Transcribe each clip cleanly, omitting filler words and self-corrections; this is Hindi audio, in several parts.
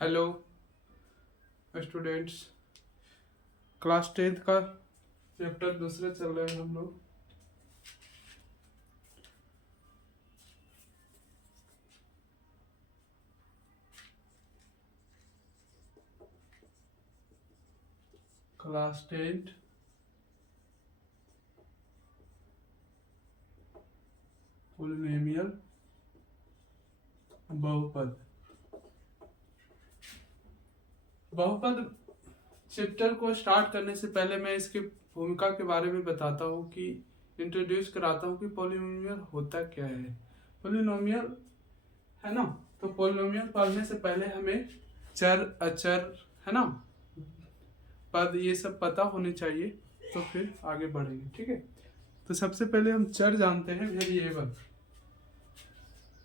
Hello students. क्लास 10th का चैप्टर दूसरे चल रहे हैं हम लोग। क्लास 10th पॉलिनोमियल बहुपद। बहुपद चैप्टर को स्टार्ट करने से पहले मैं इसकी भूमिका के बारे में बताता हूँ कि इंट्रोड्यूस कराता हूँ कि पॉलिनोमियल होता क्या है। पॉलिनोमियल है ना, तो पॉलिनोमियल पढ़ने से पहले हमें चर अचर है ना, पद ये सब पता होने चाहिए, तो फिर आगे बढ़ेंगे। ठीक है, तो सबसे पहले हम चर जानते हैं, वेरिएबल।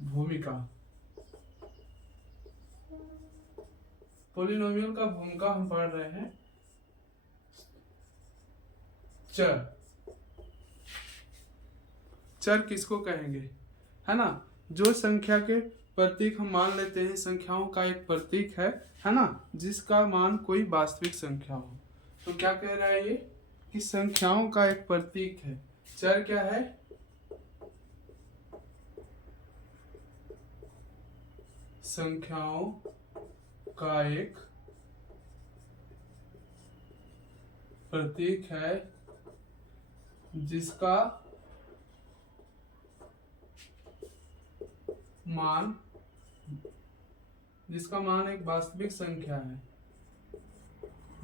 भूमिका, पॉलिनोमियल का भूमिका हम पढ़ रहे हैं। चर, चर किसको कहेंगे, है ना, जो संख्या के प्रतीक हम मान लेते हैं, संख्याओं का एक प्रतीक है ना, जिसका मान कोई वास्तविक संख्या हो। तो क्या कह रहा है ये कि संख्याओं का एक प्रतीक है। चर क्या है, संख्याओं का एक प्रतीक है जिसका मान एक वास्तविक संख्या है,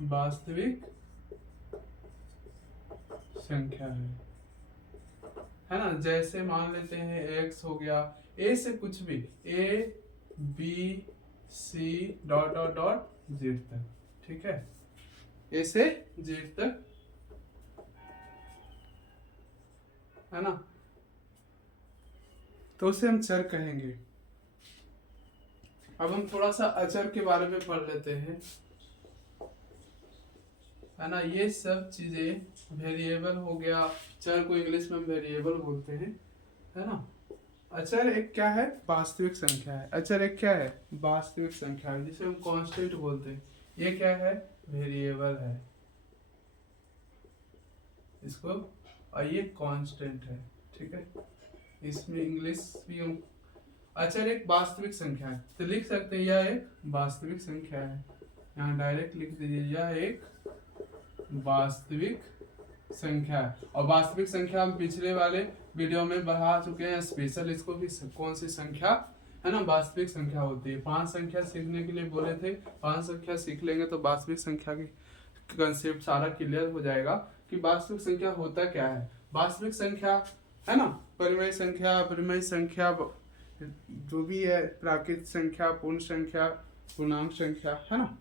वास्तविक संख्या है ना। जैसे मान लेते हैं x हो गया, a से कुछ भी, a b c dot dot dot z तक। ठीक है, a से z तक, है ना, तो उसे हम चर कहेंगे। अब हम थोड़ा सा अचर के बारे में पढ़ लेते हैं, है ना। ये सब चीजें वेरिएबल हो गया, चर को इंग्लिश में वेरिएबल बोलते हैं, है ना। अचर एक क्या है, वास्तविक संख्या है। अचर एक क्या है, वास्तविक संख्या है, जिसे हम कांस्टेंट बोलते हैं। ये क्या है, वेरिएबल है इसको, और ये कांस्टेंट है। ठीक है, इसमें इंग्लिश भी हम, अचर एक वास्तविक संख्या है, तो लिख सकते हैं यह एक वास्तविक संख्या है। यहाँ डायरेक्ट लिख दीजिए, यह एक वास्तविक संख्या है। और वास्तविक संख्या हम पिछले वाले वीडियो में बढ़ा चुके हैं स्पेशल, इसको भी कौन सी संख्या है ना, वास्तविक संख्या होती है। 5 संख्या सीखने के लिए बोले थे, 5 संख्या सीख लेंगे तो वास्तविक संख्या की कंसेप्ट सारा क्लियर हो जाएगा कि वास्तविक संख्या होता क्या है। वास्तविक संख्या है ना, परिमेय संख्या, अपरिमेय संख्या, जो भी है, प्राकृत संख्या, पूर्ण संख्या, पूर्णांक संख्या, है ना।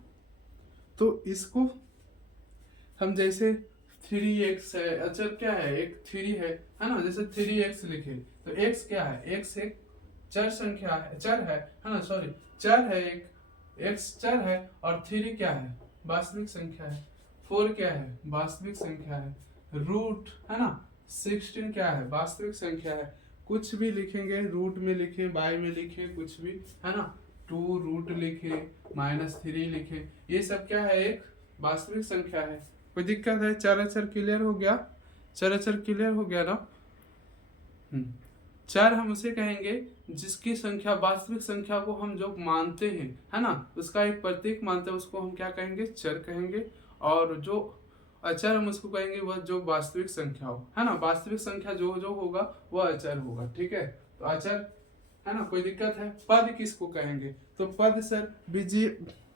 तो इसको हम जैसे 3x है, अचर क्या है, एक 3 है ना, जैसे 3x लिखे तो x क्या है, x एक चर संख्या है, चर है ना, सॉरी, चर है एक, x चर है, और 3 क्या है, वास्तविक संख्या है। 4 क्या है, वास्तविक संख्या है। रूट है ना, 16 क्या है, वास्तविक संख्या है। कुछ भी लिखेंगे, रूट में लिखे, बाय में लिखे, कुछ भी, है ना। 2 रूट लिखे, -3 लिखे, ये सब क्या है, एक वास्तविक संख्या है। कोई दिक्कत है, चर अचर क्लियर हो गया, चर अचर क्लियर हो गया ना। चर हम उसे कहेंगे जिसकी संख्या, वास्तविक संख्या को हम जो मानते हैं, है ना, उसका एक प्रतीक मानते हैं, उसको हम क्या कहेंगे, चर कहेंगे। और जो अचर हम उसको कहेंगे वह जो वास्तविक संख्या हो, है ना, वास्तविक संख्या जो जो होगा वह अचर होगा। ठीक है, तो अचर है ना, कोई दिक्कत है। पद किसको कहेंगे, तो पद सर बीजीय,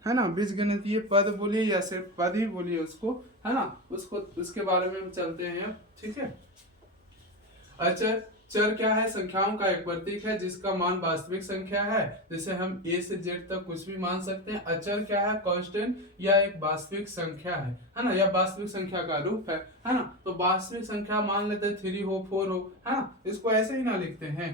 है ना, बीजगणितीय पद बोलिए या सिर्फ पद ही बोलिए उसको, है ना, उसको, उसके बारे में हम चलते हैं। ठीक है, अचर, चर क्या है, संख्याओं का एक प्रतीक है जिसका मान वास्तविक संख्या है, जैसे हम a से z तक कुछ भी मान सकते हैं। अचर क्या है, कांस्टेंट, या एक वास्तविक संख्या है ना, या वास्तविक संख्या का रूप है ना। तो वास्तविक संख्या मान लेते हैं 3 हो, 4 हो, है ना, इसको ऐसे ही ना लिखते हैं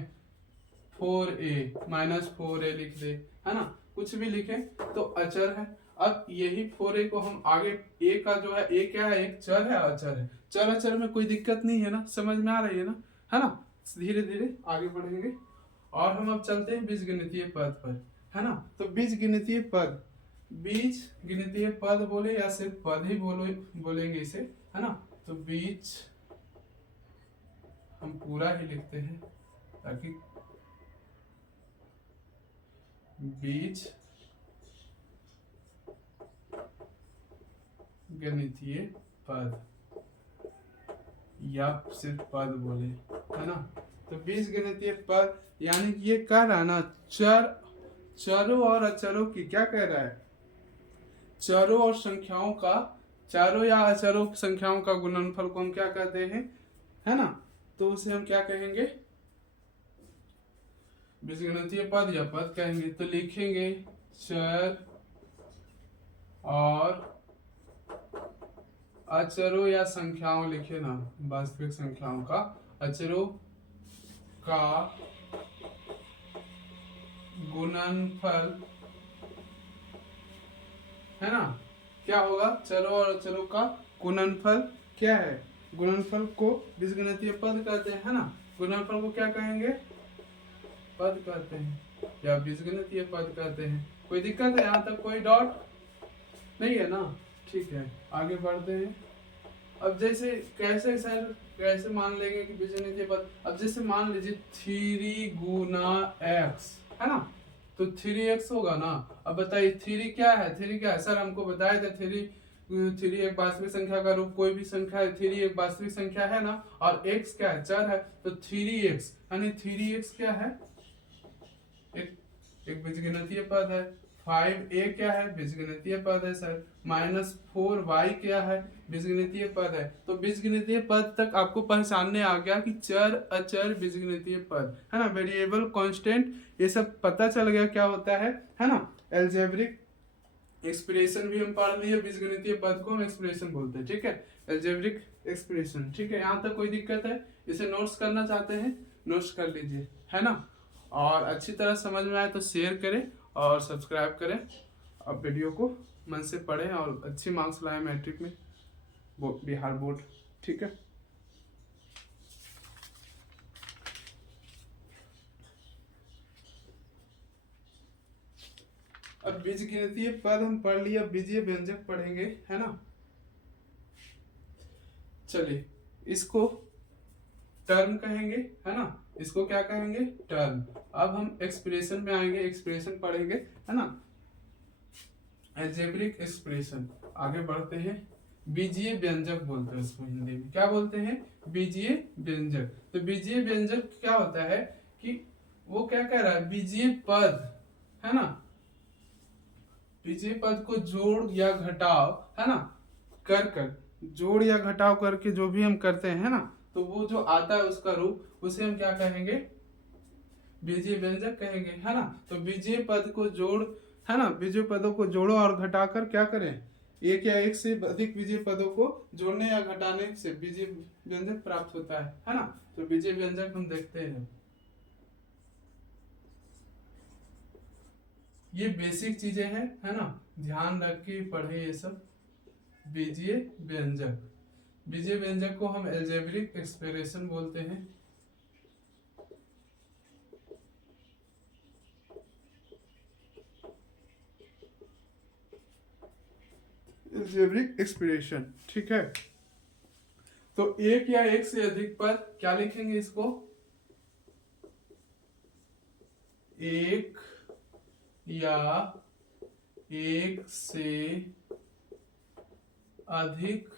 4a -4a लिख दे, है ना, कुछ भी लिखे तो अचर है। अब यही 4a को हम आगे, a का जो है, a क्या है, एक चर है, अचर है। चर अचर में कोई दिक्कत नहीं है ना, समझ में आ रही है ना, है ना। धीरे धीरे आगे बढ़ेंगे और हम अब चलते हैं बीजगणितीय पद पर, है ना। तो बीजगणितीय पद, बीज गिनतीय पद बोले या सिर्फ पद ही बोलेंगे इसे, है ना। तो बीज हम पूरा ही लिखते हैं ताकि बीज गणितीय पद या सिर्फ पद बोले, है ना। तो बीज गणितीय पद यानी कि ये कह रहा है ना, चरों और अचरों की, क्या कह रहा है, चरों और संख्याओं का, चारों या अचरों संख्याओं का गुणनफल को हम क्या कहते हैं, है ना। तो उसे हम क्या कहेंगे, बीजगणितीय पद या पद कहेंगे। तो लिखेंगे चर और अचरों या संख्याओं, लिखे ना, वास्तविक संख्याओं का, अचरों का गुणनफल, है ना। क्या होगा, चरों और अचरों का गुणनफल क्या है, गुणनफल को बीजगणितीय पद कहते हैं, है ना। गुणनफल को क्या कहेंगे, पद कहते हैं या बीजगणितीय पद कहते हैं। कोई दिक्कत है, यहाँ तक कोई डाउट नहीं है ना। ठीक है, आगे बढ़ते हैं। अब जैसे कैसे सर, कैसे मान लेंगे कि बीजगणितीय पद, अब जैसे मान लीजिए 3 गुना x, है ना। तो 3x होगा ना। अब बताइए 3 क्या है, 3 क्या है सर, हमको बताया था 3 एक वास्तविक संख्या का रूप, कोई भी संख्या है, 3 एक वास्तविक संख्या है ना, और x क्या है, चर है। तो 3x यानी 3x क्या है, एक बीजगणितीय पद है। 5a क्या है, बीजगणितीय पद है सर। -4y क्या है, बीजगणितीय पद है। तो बीजगणितीय पद तक आपको पहचानने आ गया कि चर अचर बीजगणितीय पद, है ना, वेरिएबल कांस्टेंट, ये सब पता चल गया क्या होता है ना। एल्जेब्रिक एक्सप्रेशन भी हम पढ़ लिए, बीजगणितीय पद को हम एक्सप्रेशन बोलते हैं, ठीक है, एल्जेब्रिक एक्सप्रेशन। ठीक है, यहाँ तक कोई दिक्कत है, इसे नोट्स करना चाहते हैं नोट्स कर लीजिए, है ना। और अच्छी तरह समझ में आए तो शेयर करें और सब्सक्राइब करें। अब वीडियो को मन से पढ़ें और अच्छी मार्क्स लाएं मैट्रिक में, बिहार बोर्ड, ठीक है। अब बीजगणितीय पद हम पढ़ लिया, बीजीय व्यंजक पढ़ेंगे, है ना। चलिए, इसको टर्म कहेंगे, है ना, इसको क्या कहेंगे, टर्म। अब हम एक्सप्रेशन में आएंगे, एक्सप्रेशन पढ़ेंगे, है ना, अलजेब्रिक एक्सप्रेशन। आगे बढ़ते हैं, बीजीय व्यंजक बोलते हैं इसको हिंदी में, क्या बोलते हैं, बीजीय व्यंजक। तो बीजीय व्यंजक क्या होता है कि वो क्या कह रहा है, बीजीय पद, है ना, बीजीय पद को जोड़ या घटाव, है ना, कर जोड़ या घटाव करके जो भी हम करते हैं, है ना, तो वो जो आता है उसका रूप, उसे हम क्या कहेंगे, बीजीय व्यंजक कहेंगे, है ना। तो बीजीय पद को जोड़, है ना, बीजीय पदों को जोड़ो और घटाकर क्या करें, एक या एक से अधिक बीजीय पदों को जोड़ने या घटाने से बीजीय व्यंजक प्राप्त होता है ना। तो बीजीय व्यंजक हम देखते हैं, ये बेसिक चीजें हैं, है ना, ध्यान रख के पढ़े ये सब। बीजीय व्यंजक, बीजीय व्यंजक को हम अलजेब्रिक एक्सप्रेशन बोलते हैं। अलजेब्रिक एक्सप्रेशन, ठीक है। तो एक या एक से अधिक पद, क्या लिखेंगे इसको, एक या एक से अधिक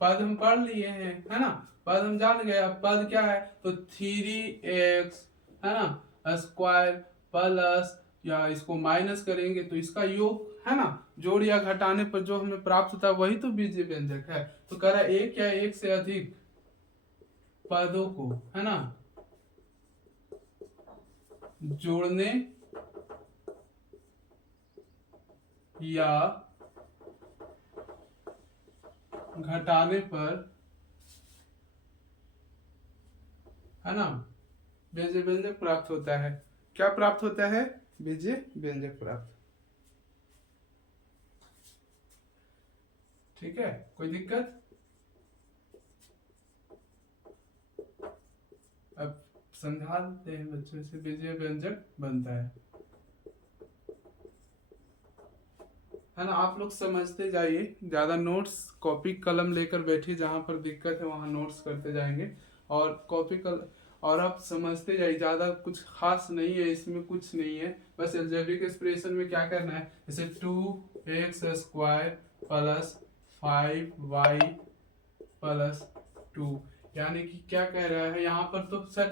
पद हम पढ़ लिए हैं, है ना, पद हम जान गए। अब पद क्या है, तो 3x, है ना, स्क्वायर प्लस, या इसको माइनस करेंगे तो इसका योग, है ना, जोड़ या घटाने पर जो हमें प्राप्त होता है वही तो बीजीय व्यंजक है। तो कह रहा है एक या एक से अधिक पदों को, है ना, जोड़ने या घटाने पर, है ना, बीजीय व्यंजक प्राप्त होता है। क्या प्राप्त होता है, बीजीय व्यंजक प्राप्त, ठीक है, कोई दिक्कत। अब समझा देते हैं बच्चों से, बीजीय व्यंजक बनता है। है ना। आप लोग समझते जाइए, ज़्यादा नोट्स कॉपी कलम लेकर बैठिए, जहाँ पर दिक्कत है वहाँ नोट्स करते जाएंगे, और और आप समझते जाइए, ज़्यादा कुछ खास नहीं है इसमें, कुछ नहीं है। बस अलजेब्रिक एक्सप्रेशन में क्या करना है, जैसे 2x² प्लस 5y प्लस 2, यानी कि क्या कह रहा है यहाँ पर, तो सर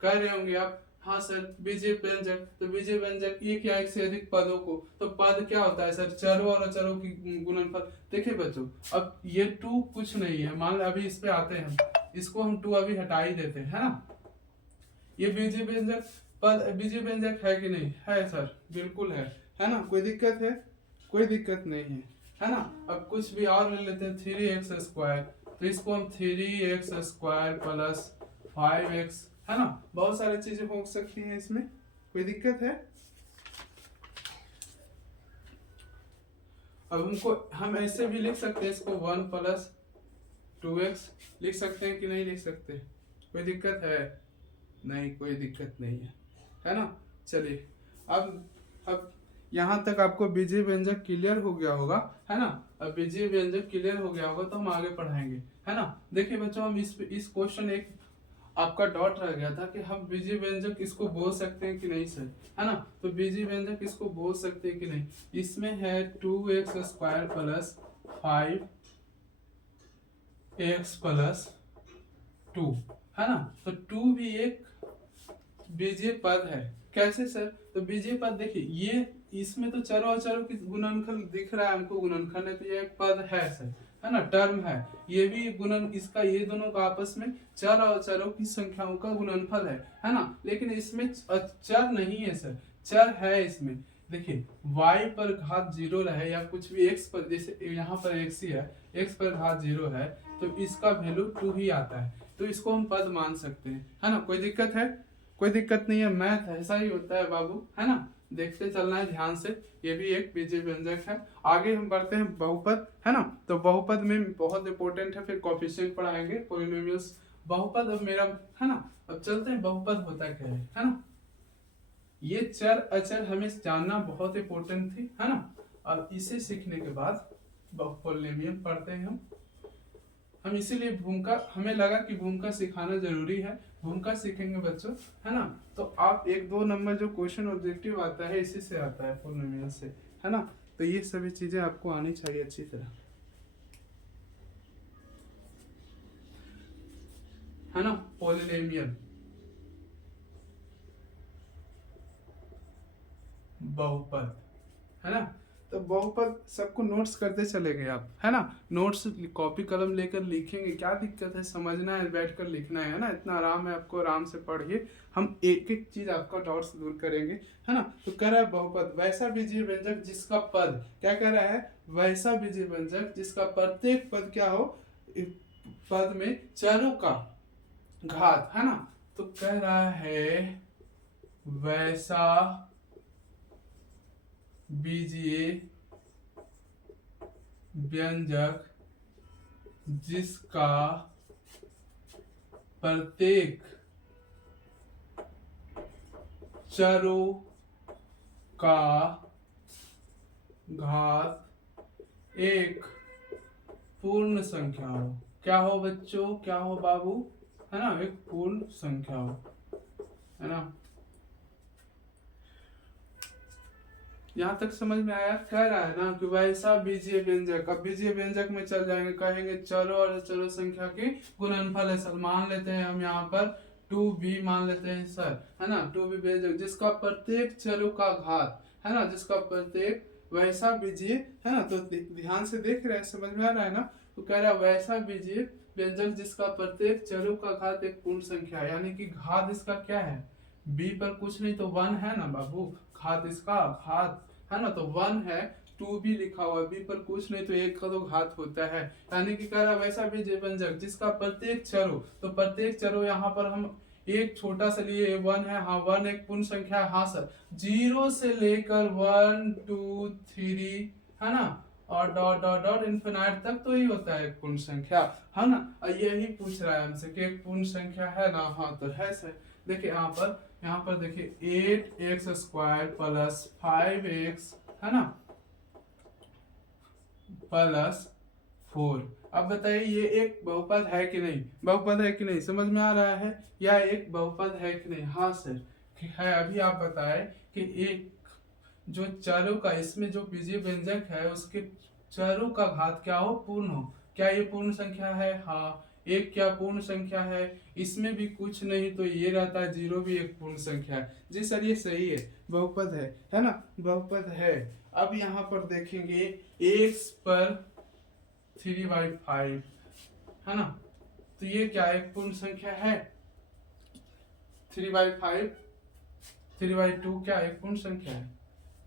कह रहे होंगे आप, हाँ सर बीजीय व्यंजक, तो बीजीय व्यंजक ये क्या, एक से अधिक पदों को, तो पद क्या होता है सर, चरों और अचरों की गुणनफल। देखिए बच्चों, अब ये 2 कुछ नहीं है, मान लो अभी इस पे आते हैं हम, इसको हम 2 अभी हटा ही देते हैं, है ना। ये बीजीय व्यंजक पद बीजीय व्यंजक है कि नहीं है सर, बिल्कुल है ना। कोई दिक्कत है, कोई दिक्कत नहीं है ना। अब कुछ भी और ले लेते हैं, 3x², तो इसको हम 3x² प्लस 5x, है ना। बहुत सारी चीजें हो सकती हैं इसमें, कोई दिक्कत है। अब हमको हम ऐसे भी लिख सकते हैं इसको 1 प्लस 2x लिख सकते हैं कि नहीं लिख सकते, कोई दिक्कत है, नहीं कोई दिक्कत नहीं है ना। चलिए अब यहाँ तक आपको बीजीय व्यंजक क्लियर हो गया होगा, है ना। अब बीजीय व्यंजक क्लियर हो गया होगा तो हम आगे पढ़ाएंगे, है ना। देखिए बच्चों, हम इस क्वेश्चन एक आपका डॉट रह गया था कि हम बीजीय व्यंजक इसको बोल सकते हैं कि नहीं सर, है ना। तो बीजीय व्यंजक इसको बोल सकते हैं कि नहीं, इसमें है 2x² प्लस 5x प्लस 2, है ना। तो 2 भी एक बीजीय पद है। कैसे सर, तो बीजीय पद देखिए, ये इसमें तो चरों अचरों की गुणनफल दिख रहा है हमको, गुणनखंड है, तो ये एक पद है सर, है ना, टर्म है। ये भी गुणन, इसका ये दोनों का आपस में चर और अचरों की संख्याओं का गुणनफल है ना। लेकिन इसमें चर नहीं है सर, चर है इसमें। देखिए y पर घात 0 रहे या कुछ भी x पर, जैसे यहाँ पर x ही है, x पर घात 0 है, तो इसका वैल्यू 2 ही आता है, तो इसको हम पद मान सकते हैं, है ना। कोई दिक्कत है, कोई दिक्कत नहीं है, मैथ ऐसा ही होता है बाबू, है ना। देखते चलना है ध्यान से, ये भी एक बीजीय व्यंजक है। आगे हम बढ़ते हैं बहुपद, है ना। तो बहुपद में बहुत इंपॉर्टेंट है, फिर कोफिशिएंट पढ़ाएंगे, पॉलिनोमियल्स। बहुपद अब मेरा, है ना। अब चलते हैं बहुपद होता क्या है ना। ये चर अचर हमें जानना बहुत इंपॉर्टेंट थी, है ना। अब इसे सीखने के बाद पॉलिनोमियल पढ़ते हैं हम इसीलिए भूमिका, हमें लगा कि भूमिका सिखाना जरूरी है, भूमिका सीखेंगे बच्चों, है ना। तो आप 1-2 नंबर जो क्वेश्चन ऑब्जेक्टिव आता है इसी से आता है, पॉलिनोमियल से, है ना। तो ये सभी चीजें आपको आनी चाहिए अच्छी तरह, है ना। पॉलिनोमियल, बहुपद, है ना। तो बहुपद सबको नोट्स करते चले गए आप, है ना। नोट्स कॉपी कलम लेकर लिखेंगे, क्या दिक्कत है, समझना है, बैठकर लिखना है ना। इतना आराम है आपको, आराम से पढ़िए, हम एक एक चीज आपका डाउट्स दूर करेंगे, है ना। तो कह रहा है बहुपद वैसा बीजीय व्यंजक जिसका पद, क्या कह रहा है, वैसा बीजीय व्यंजक जिसका प्रत्येक पद क्या हो, पद में चरों का घात, है ना। तो कह रहा है वैसा बीजीय व्यंजक जिसका प्रत्येक चरों का घात एक पूर्ण संख्या हो। क्या हो बच्चों, क्या हो बाबू, है ना, एक पूर्ण संख्या हो, है ना। यहाँ तक समझ में आया। कह रहा है ना कि वैसा बीजीय व्यंजक, अब बीजीय व्यंजक में चल जाएंगे, कहेंगे चरों और अचरों संख्या के गुणनफल है सर। मान लेते हैं हम यहाँ पर 2b मान लेते हैं सर, है ना। 2b व्यंजक जिसका प्रत्येक चरों का घात, है ना, जिसका प्रत्येक, वैसा बीजीय, है ना। तो ध्यान से देख रहे हैं, समझ में आ रहा है ना। तो कह रहा है वैसा बीजीय व्यंजक जिसका प्रत्येक चरों का घात एक पूर्ण संख्या है, यानी कि घात इसका क्या है, b पर कुछ नहीं तो 1 है ना बाबू, घात इसका घात, है ना। तो 1 है, 2 भी लिखा हुआ, b पर कुछ नहीं तो 1 का तो घात होता है, यानी कि कह रहा वैसा बीजीय व्यंजक जिसका प्रत्येक चरो, तो प्रत्येक चरो यहाँ पर हम एक छोटा सा लिए 1 है, हाँ 1 एक पूर्ण संख्या है, हाँ सर। 0 से लेकर 1 2 3, है ना, और डॉट डॉट डॉट इन्फिनाइट तक तो ही होता है एक पूर्ण संख्या, है ना। यही पूछ रहा है हमसे कि एक पूर्ण संख्या है ना, हाँ तो है सर। देखिए यहाँ पर देखिए 8x² प्लस 5x, है ना, प्लस 4। अब बताइए ये एक बहुपद है कि नहीं, बहुपद है कि नहीं, समझ में आ रहा है, या एक बहुपद है कि नहीं? हाँ सर है। अभी आप बताएं कि एक जो चरों का, इसमें जो बीजीय व्यंजक है उसके चरों का घात क्या हो, पूर्ण हो। क्या ये पूर्ण संख्या है? हाँ। एक क्या पूर्ण संख्या है? इसमें भी कुछ नहीं तो ये रहता है, 0 भी एक पूर्ण संख्या है। जी सर ये सही है, बहुपद है ना, बहुपद है। अब यहाँ पर देखेंगे x पर 3/5 है ना, तो ये क्या एक पूर्ण संख्या है? 3/5 3/2 क्या एक पूर्ण संख्या है?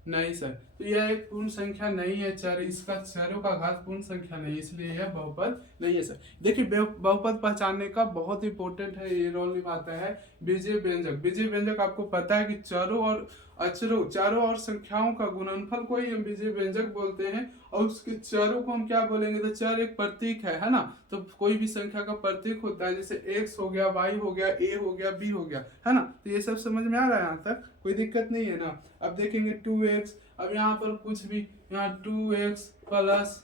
नहीं सर, तो यह एक पूर्ण संख्या नहीं है, चर इसका चरों का घात पूर्ण संख्या नहीं, इसलिए यह बहुपद नहीं है सर। देखिए बहुपद पहचानने का बहुत इंपॉर्टेंट है, ये रोल निभाता है बीजीय व्यंजक। बीजीय व्यंजक आपको पता है कि चरों और अचरों, चारों और संख्याओं का गुणनफल को ही हम बीजीय व्यंजक बोलते हैं, और उसके चरों को हम क्या बोलेंगे? तो चर एक प्रतीक है ना, तो कोई भी संख्या का प्रतीक होता है, जैसे x हो गया, y हो गया, a हो गया, b हो गया, है ना। तो ये सब समझ में आ रहा है, यहाँ तक कोई दिक्कत नहीं है ना। अब देखेंगे 2x, अब यहाँ पर कुछ भी, यहाँ 2x प्लस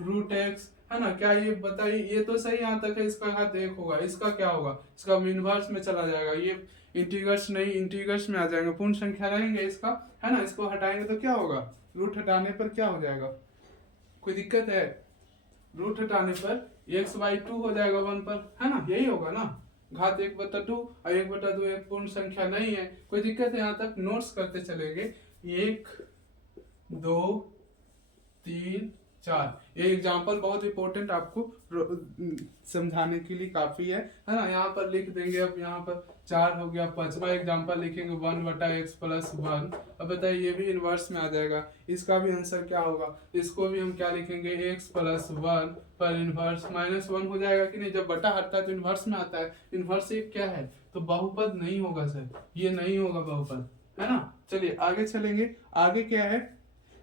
√x है ना, क्या ये बताइए, ये तो सही यहाँ तक है, इसका घात 1 होगा, इसका क्या होगा? इसका इनवर्स में चला जाएगा, ये इंटीग्रस नहीं, इंटीग्रस में आ जाएंगे, पूर्ण संख्या रहेंगे इसका, है ना। इसको हटाएंगे तो क्या होगा? रूट हटाने पर क्या हो जाएगा? कोई दिक्कत है? रूट हटाने पर x/2 हो जाएगा 1 पर, है ना, यही होगा ना। घात 1/2 और 1/2 एक पूर्ण संख्या नहीं है, कोई दिक्कत है? यहाँ तक नोट्स करते चलेंगे, 1 2 3 4। ये एग्जाम्पल बहुत इंपॉर्टेंट आपको समझाने के लिए काफी है ना। यहाँ पर लिख देंगे, अब यहाँ पर 4 हो गया। 5वां एग्जाम्पल लिखेंगे 1/x + 1। अब बताइए ये भी इनवर्स में आ जाएगा, इसका भी आंसर क्या होगा? इसको भी हम क्या लिखेंगे? x + 1 पर इनवर्स -1 हो जाएगा कि नहीं? जब बटा हटता है तो इनवर्स में आता है, इनवर्स एक क्या है? तो बहुपद नहीं होगा सर, ये नहीं होगा बहुपद, है ना। चलिए आगे चलेंगे, आगे क्या है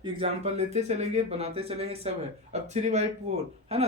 एग्जाम्पल लेते चलेंगे, बनाते चलेंगे, सब है। अब 3/4 है ना,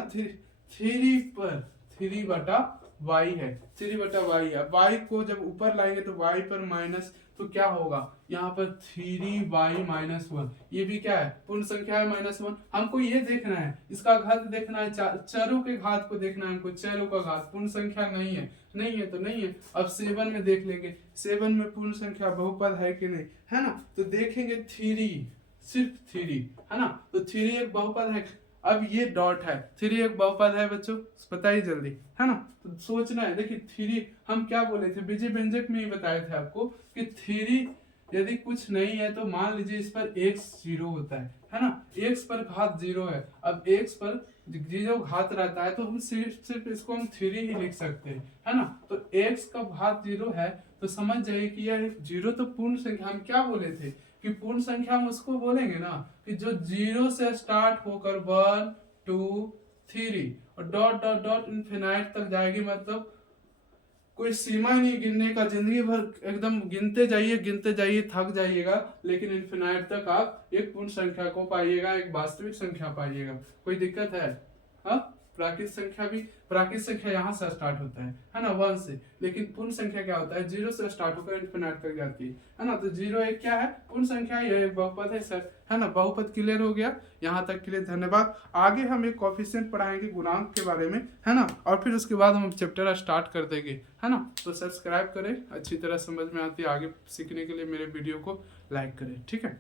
3 पर 3/y है, 3/y है। y को जब ऊपर लाएंगे तो y पर माइनस, तो क्या होगा यहाँ पर? 3y - 1। ये भी क्या है? पूर्ण संख्या है, -1। हमको ये देखना है, इसका घात देखना है, चरों के घात को देखना है हमको, चरों का घात। पूर्ण संख्या नहीं है, नहीं है तो नहीं है। अब 7 में देख लेंगे, 7 में पूर्ण संख्या बहुपद है कि नहीं, है ना। तो देखेंगे 3, सिर्फ 3 है ना, तो 3 एक बहुपद है। अब ये डॉट है, 3 एक बहुपद है बच्चों, बताइए जल्दी, है ना। तो सोचना है, देखिए 3 हम क्या बोले थे, बीजीय व्यंजक में ही बताए थे आपको कि 3 यदि कुछ नहीं है तो मान लीजिए इस पर x 0 होता है ना, x पर घात 0 है। अब x पर जो घात रहता है तो हम सिर्फ इसको हम 3 ही लिख सकते हैं, है ना। तो x का घात 0 है तो समझ जाइए कि यह 0 तो पूर्ण संख्या, हम क्या बोले थे कि पूर्ण संख्या हम उसको बोलेंगे ना कि जो 0 से स्टार्ट होकर 1 2 3 और डॉट डॉट डॉट इनफिनाइट तक जाएगी, मतलब कोई सीमा ही नहीं गिनने का, जिंदगी भर एकदम गिनते जाइए थक जाइएगा, लेकिन इनफिनाइट तक आप एक पूर्ण संख्या को पाइएगा, एक वास्तविक संख्या पाइएगा। कोई दिक्कत है? हाँ, प्राकृत संख्या यहाँ से स्टार्ट होता है ना, 1 से, लेकिन पूर्ण संख्या क्या होता है? 0 से स्टार्ट होकर इनफिनाइट तक जाती है ना। तो 0 एक क्या है? पूर्ण संख्या, यह एक बहुपद है सर, है ना। बहुपद क्लियर हो गया यहाँ तक के लिए, धन्यवाद। आगे हम एक कोएफिशिएंट पढ़ाएंगे गुणांक के बारे में, है ना, और फिर उसके बाद हम चैप्टर स्टार्ट कर देंगे, है ना। तो सब्सक्राइब करें, अच्छी तरह समझ में आती है, आगे सीखने के लिए मेरे वीडियो को लाइक करें, ठीक है।